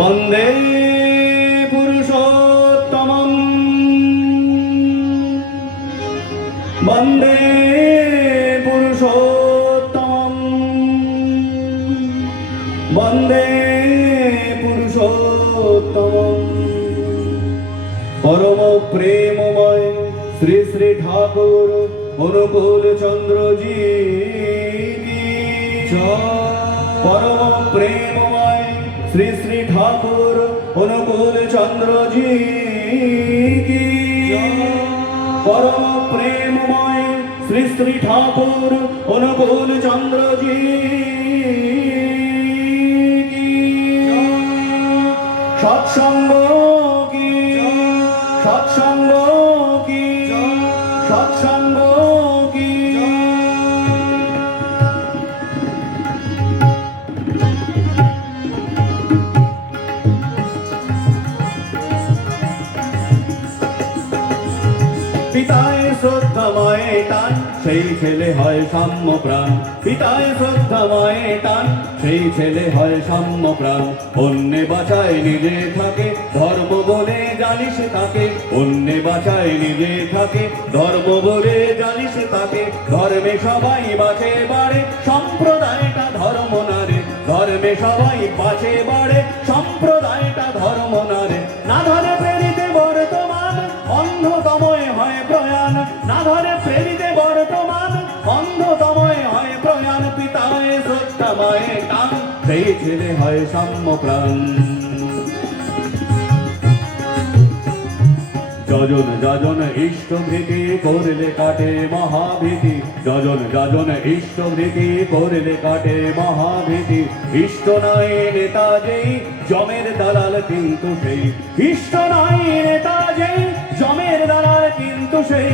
বন্দে পুরুষোত্তমম বন্দে পুরুষোত্তমম বন্দে পুরুষোত্তমম। পরম প্রেমময় শ্রী শ্রী ঠাকুর অনুকূল চন্দ্রজি পরম প্রেমময় শ্রী শ্রী ঠাকুর অনুকূল চন্দ্রজি পরম প্রেমময় শ্রী শ্রী ঠাকুর অনুকূল চন্দ্রজি সৎসঙ্গ কি সৎসঙ্গ কি সৎসঙ্গ কি। পিতায় শ্রদ্ধাময় টান সেই ছেলে হয় সাম্য প্রাণ, পিতায় শ্রদ্ধাময় টান সেই ছেলে হয় সাম্য প্রাণ। অন্যে বাঁচায় নিজে থাকে ধর্ম বলে জানিস তাকে, অন্যে বাঁচায় নিজে থাকে ধর্ম বলে জানিস তাকে। ধর্মে সবাই বাঁচে বাড়ে সম্প্রদায়টা ধর্ম না রে, ধর্মে সবাই বাঁচে বাড়ে সম্প্রদায়টা ধর্ম না রে। না ধরে প্রেরিতে বর্তমান অন্ধতময় হয় প্রয়াণ, না ধরে প্রেরিতে বর্তমান অন্ধতময় হয় প্রয়াণ। পিতায় শ্রদ্ধাময় টান সেই ছেলে হয় সাম্য প্রাণ। যজন যজন ইষ্টভৃতি করলে কাটে মহাভীতি, যজন যজন ইষ্টভৃতি করলে কাটে মহাভীতি। ইষ্ট নয় নেতা যেই জমের দালাল কিন্তু সেই, ইষ্ট নয় নেতা যেই জমের দালাল কিন্তু সেই।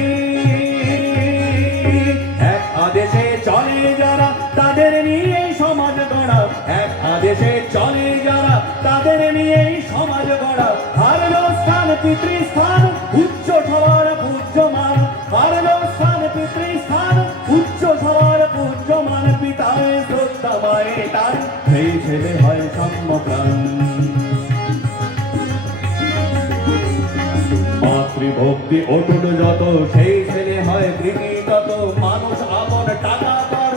এক আদেশে চলে যারা তাদের নিয়েই সমাজ গড়া, এক আদেশে চলে যারা তাদের নিয়েই সমাজ গড়া। হারলো স্থান পিতৃস্থান উচ্চ সবার পূজ্যমান, হারলো স্থান পিতৃস্থান উচ্চ সবার পূজ্যমান। পিতায় শ্রদ্ধাময় টান সেই ছেলে হয় সাম্য প্রাণ। মাতৃভক্তি অটুট যত সেই ছেলে হয় কৃতি তত। মানুষ আপন টাকা কর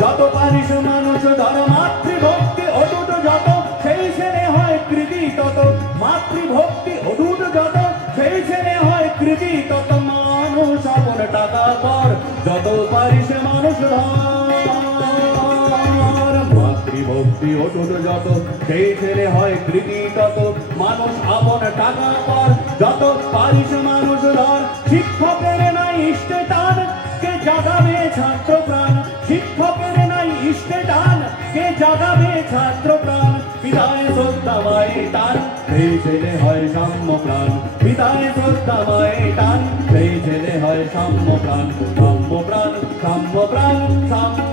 যত পারিস মানুষ ধর, মাতৃভক্তি অটুট যত সেই ছেলে হয় কৃতি তত। মাতৃভক্তি অটুট যত সেই ছেলে হয় কৃতি তত। মানুষ আপন টাকা কর যত পারিস মানুষ ধর, মাতৃভক্তি অটুট যত সেই ছেলে হয় কৃতি তত। মানুষ আপন টাকা কর যত পারিস মানুষ ধর। শিক্ষকের নাই ইষ্টে টান কে জাগাবে ছাত্র প্রাণ, শিক্ষকের নাই ইষ্টে টান কে জাগাবে ছাত্র প্রাণ। পিতায় শ্রদ্ধাময় টান সেই ছেলে হয় সাম্য প্রাণ, পিতায় শ্রদ্ধাময় টান সেই ছেলে হয় সাম্য প্রাণ। সাম্য প্রাণ সাম্য প্রাণ সাম্য